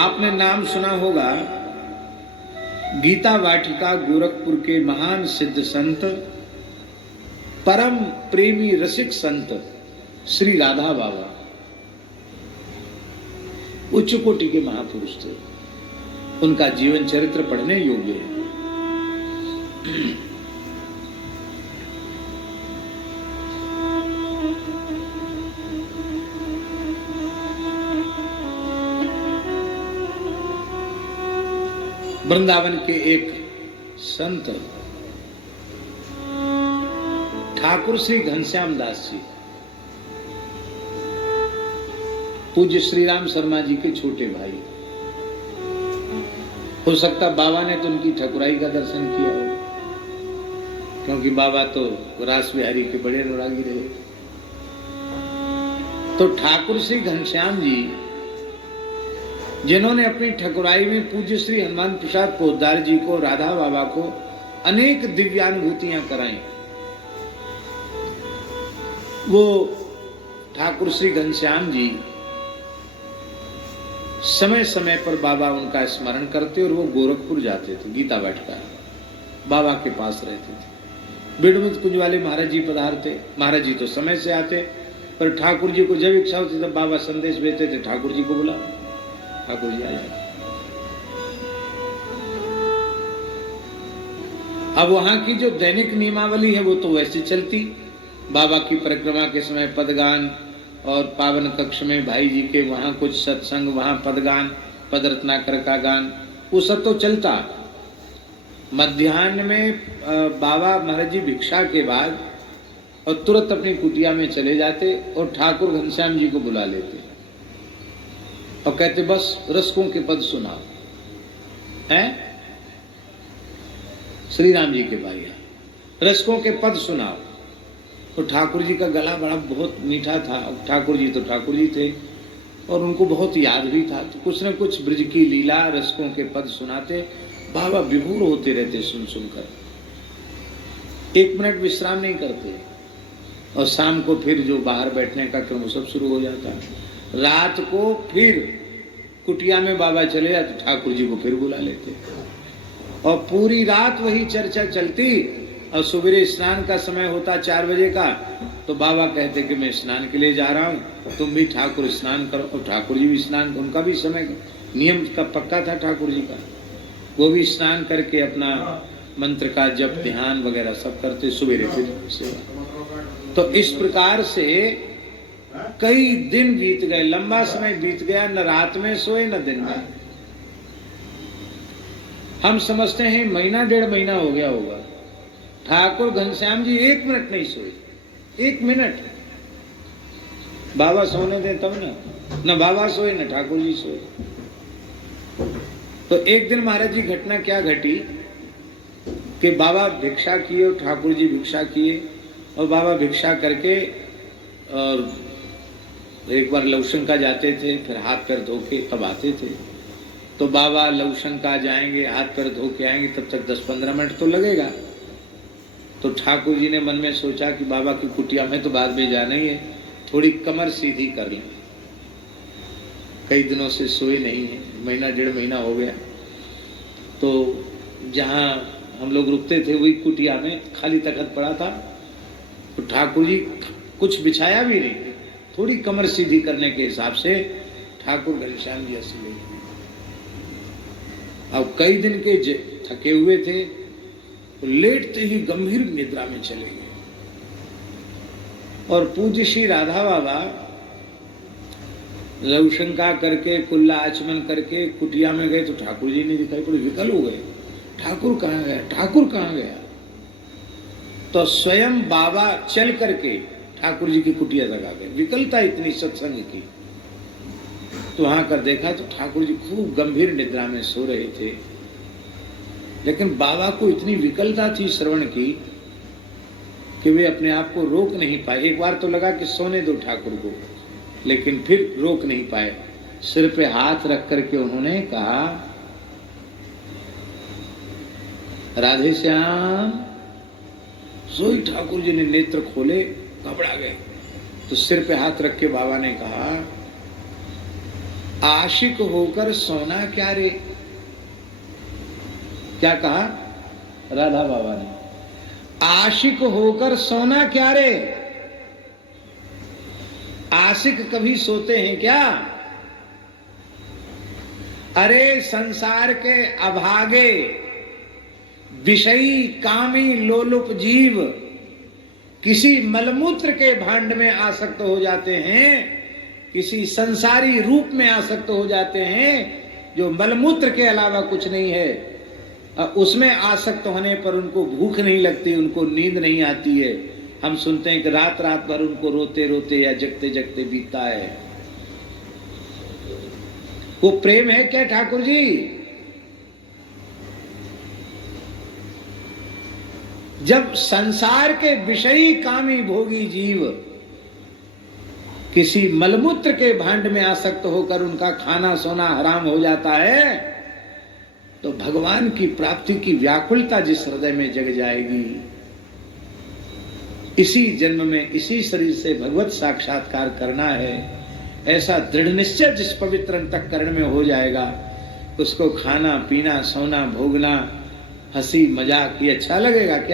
आपने नाम सुना होगा गीता वाटिका गोरखपुर के महान सिद्ध संत, परम प्रेमी रसिक संत श्री राधा बाबा उच्च कोटि के महापुरुष थे। उनका जीवन चरित्र पढ़ने योग्य है। वृंदावन के एक संत ठाकुर श्री घनश्याम दास जी, पूज्य श्री राम शर्मा जी के छोटे भाई, हो सकता बाबा ने तो उनकी ठकुराई का दर्शन किया हो, क्योंकि बाबा तो रास बिहारी के बड़े अनुरागी रहे। तो ठाकुर श्री घनश्याम जी, जिन्होंने अपनी ठकुराई में पूज्य श्री हनुमान प्रसाद पोद्दार जी को, राधा बाबा को अनेक दिव्यानुभूतियां कराई, वो ठाकुर श्री घनश्याम जी समय समय पर बाबा उनका स्मरण करते और वो गोरखपुर जाते थे। गीता वाटिका बाबा के पास रहते थे। बिड़मुद कुंज वाले महाराज जी पधारते, महाराज जी तो समय से आते, पर ठाकुर जी को जब इच्छा होती तब बाबा संदेश भेजते थे, ठाकुर जी को बुला, ठाकुर जी आ जाए। अब वहां की जो दैनिक नियमावली है वो तो वैसे चलती। बाबा की परिक्रमा के समय पदगान, और पावन कक्ष में भाई जी के वहां कुछ सत्संग, वहां पदगान, पद रत्नाकर का गान, वो सब तो चलता। मध्याह्न में बाबा महाराज जी भिक्षा के बाद और तुरंत अपनी कुटिया में चले जाते और ठाकुर घनश्याम जी को बुला लेते और कहते बस रसकों के पद सुनाओ। हैं श्री राम जी के भाई, रसकों के पद सुनाओ। तो ठाकुर जी का गला बड़ा बहुत मीठा था। ठाकुर जी तो ठाकुर जी थे और उनको बहुत याद भी था, तो कुछ न कुछ ब्रज की लीला, रसकों के पद सुनाते। बाबा विभोर होते रहते सुन सुनकर, एक मिनट विश्राम नहीं करते। और शाम को फिर जो बाहर बैठने का क्रम सब शुरू हो जाता। रात को फिर कुटिया में बाबा चले जाते, ठाकुर जी को फिर बुला लेते और पूरी रात वही चर्चा चलती। और सुबह स्नान का समय होता 4 बजे का, तो बाबा कहते कि मैं स्नान के लिए जा रहा हूँ, तुम भी ठाकुर स्नान करो। और ठाकुर जी भी स्नान, उनका भी समय नियम का पक्का था ठाकुर जी का, वो भी स्नान करके अपना मंत्र का जप ध्यान वगैरह सब करते, सुबेरे फिर सेवा। तो इस प्रकार से कई दिन बीत गए, लंबा समय बीत गया, न रात में सोए न दिन में। हम समझते हैं महीना 1.5 महीना हो गया होगा। ठाकुर घनश्याम जी 1 मिनट नहीं सोए, 1 मिनट। बाबा सोने दें तब न बाबा सोए न ठाकुर जी सोए। तो एक दिन महाराज जी घटना क्या घटी कि बाबा भिक्षा किए और ठाकुर जी भिक्षा किए, और बाबा भिक्षा करके और एक बार लवशंका जाते थे, फिर हाथ पैर धो के तब आते थे। तो बाबा लवशंका जाएंगे, हाथ पैर धो के आएंगे, तब तक 10-15 मिनट तो लगेगा। तो ठाकुर जी ने मन में सोचा कि बाबा की कुटिया में तो बाद में जाना ही है, थोड़ी कमर सीधी कर लें। कई दिनों से सोए नहीं है, महीना 1.5 महीना हो गया। तो जहाँ हम लोग रुकते थे वही कुटिया में खाली तख्त पड़ा था। तो ठाकुर जी कुछ बिछाया भी नहीं, थोड़ी कमर सीधी करने के हिसाब से ठाकुर घनश्याम जी ऐसे गए। अब कई दिन के थके हुए थे, तो लेटते ही गंभीर निद्रा में चले गए। और पूज्य श्री राधा बाबा लवशंका करके, कुल्ला आचमन करके कुटिया में गए तो ठाकुर जी नहीं दिखाई पड़े, विकल हो गए। ठाकुर कहाँ गया, ठाकुर कहाँ गया? तो स्वयं बाबा चल करके ठाकुर जी की कुटिया तक आ गए। विकलता इतनी सत्संग की। तो वहां कर देखा तो ठाकुर जी खूब गंभीर निद्रा में सो रहे थे, लेकिन बाबा को इतनी विकलता थी श्रवण की कि वे अपने आप को रोक नहीं पाए। एक बार तो लगा कि सोने दो ठाकुर को, लेकिन फिर रोक नहीं पाए। सिर पे हाथ रख करके उन्होंने कहा, राधे श्याम। सोई ठाकुर जी ने नेत्र खोले, घबरा गए। तो सिर पे हाथ रख के बाबा ने कहा, आशिक होकर सोना क्या रे। क्या कहा राधा बाबा ने, आशिक होकर सोना क्या रे। आशिक कभी सोते हैं क्या। अरे संसार के अभागे विषयी कामी लोलुप जीव किसी मलमूत्र के भांड में आसक्त हो जाते हैं, किसी संसारी रूप में आसक्त हो जाते हैं जो मलमूत्र के अलावा कुछ नहीं है। उसमें आसक्त होने पर उनको भूख नहीं लगती, उनको नींद नहीं आती है। हम सुनते हैं कि रात रात भर उनको रोते रोते या जगते जगते बीतता है। वो प्रेम है क्या ठाकुर जी। जब संसार के विषयी कामी भोगी जीव किसी मलमूत्र के भांड में आसक्त होकर उनका खाना सोना हराम हो जाता है, तो भगवान की प्राप्ति की व्याकुलता जिस हृदय में जग जाएगी, इसी जन्म में इसी शरीर से भगवत साक्षात्कार करना है, ऐसा दृढ़ निश्चय जिस पवित्र अंतःकरण में हो जाएगा, उसको खाना पीना सोना भोगना हंसी मजाक ये अच्छा लगेगा क्या।